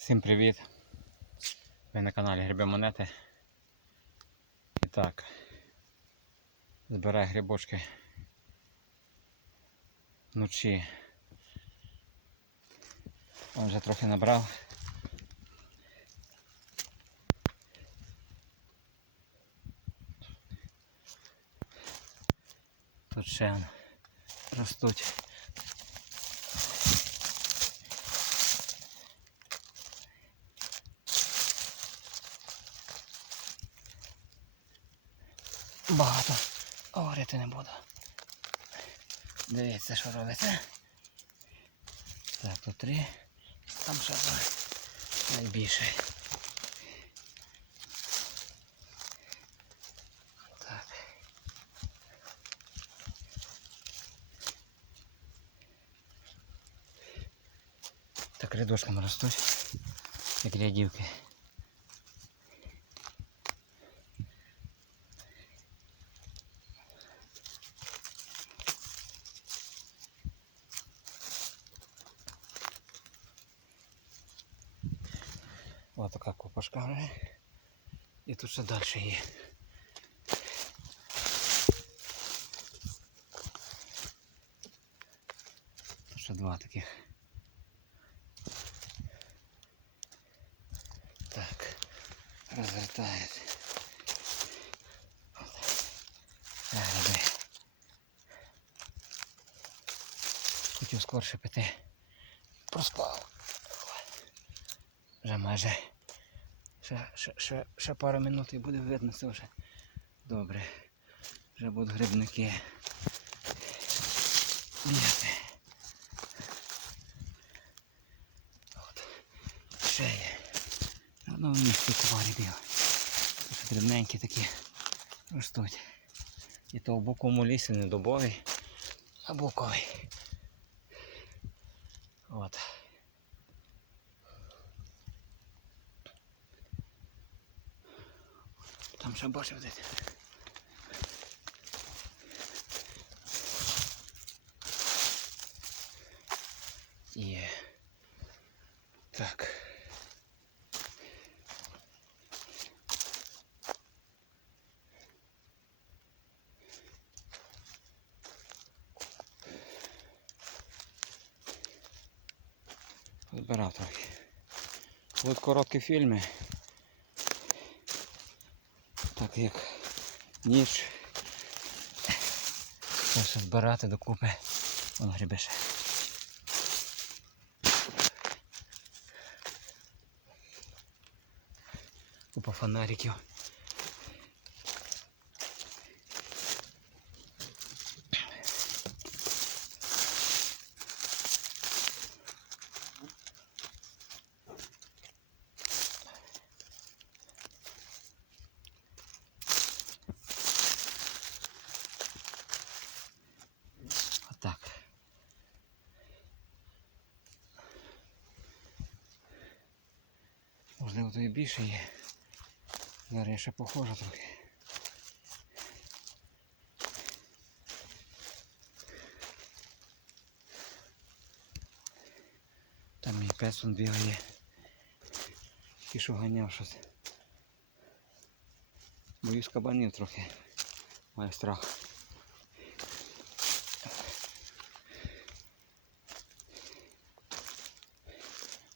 Всім привіт! Ви на каналі Гриби Монети. І так, збираю грибочки вночі. Он вже трохи набрав. Тут ще ростуть. Багато говорити не буду. Дивіться, що робиться. Так, тут три. Там ще два. Найбільше. Так. Так рядочками ростуть, як рядівки. Ось така купашка вже. І тут ще далі є. Тут ще два таких. Так, розвертається. Хотів скорше піти. Проспав. Вже майже ще, ще, ще, ще пару минут і буде видно це вже добре. Вже будуть грибники бігати. От. Ще є. На одному місці коварі біли. Дрібненькі такі ростуть. І то в боковому лісі не дубовий, а боковий. От. Там ще бачив десь. Є. Так. Збирав трохи. Будуть короткі фільми. Так як ніч. Все збирати докупи. Воно грібеше. Купа фонариків. Можливо, то і більше є. Зараз я ще похожу трохи. Там мій пес он бігає. Тільки що ганяв щось. Боюсь кабанів трохи. Маю страх.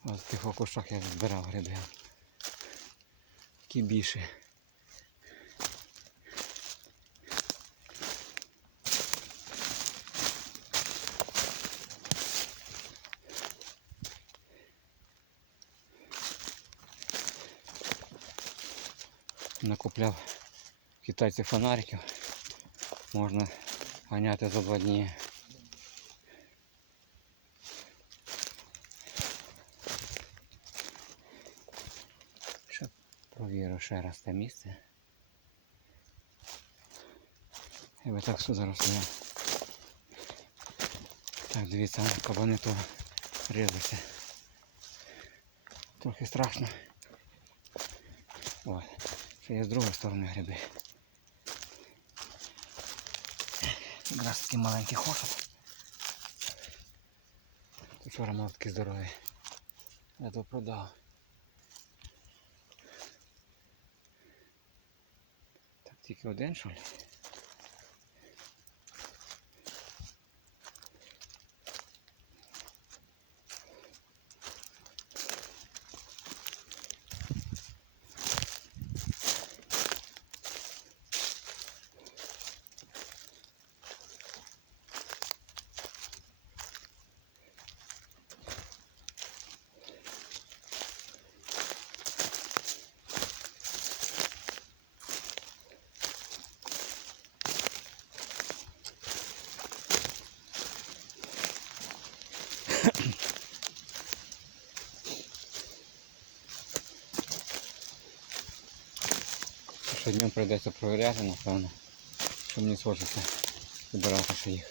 Ось в тих окушах я збирав гриби. Які більше. Накупляв китайців фонариків. Можна ганяти за два дні. Провірю ще раз те місце. Я би так все зараз не. Так, дивіться, кабани то різаться. Трохи страшно. Ось. Ще є з другої сторони гриби. Якраз такі маленькі хочуть. Вчора мав такі здорові. Я то продав. Тільки один що? Що днем прийдеться провіряти, напевно. Що мені схочеться збирати ще їх.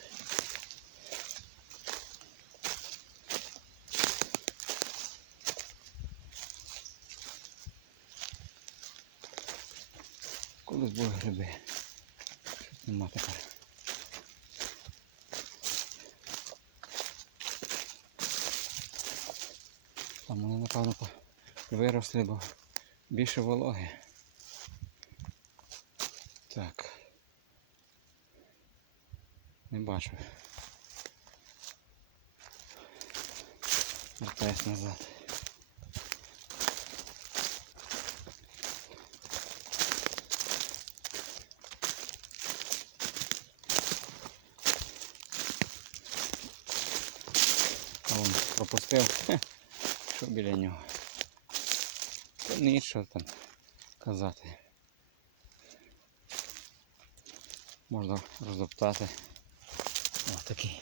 Колись були гриби. Щось нема тепер. Там вони, напевно, виросли, бо більше вологи. Так. Не бачу. Вертаюсь назад. А он пропустив. Що біля нього? Та нічого там казати. Можна роздоптати. Ось такий.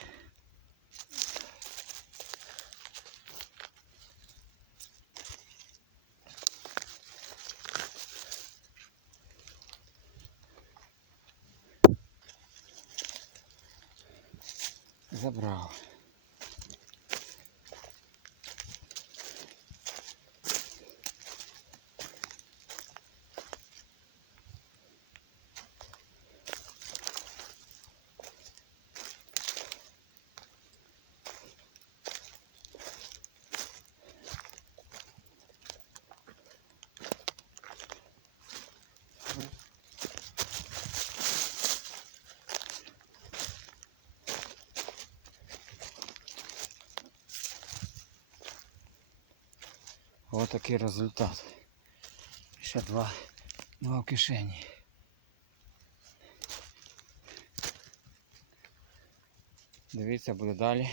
Забрав. Ось такий результат. Ще два, два в кишені. Дивіться, буде далі.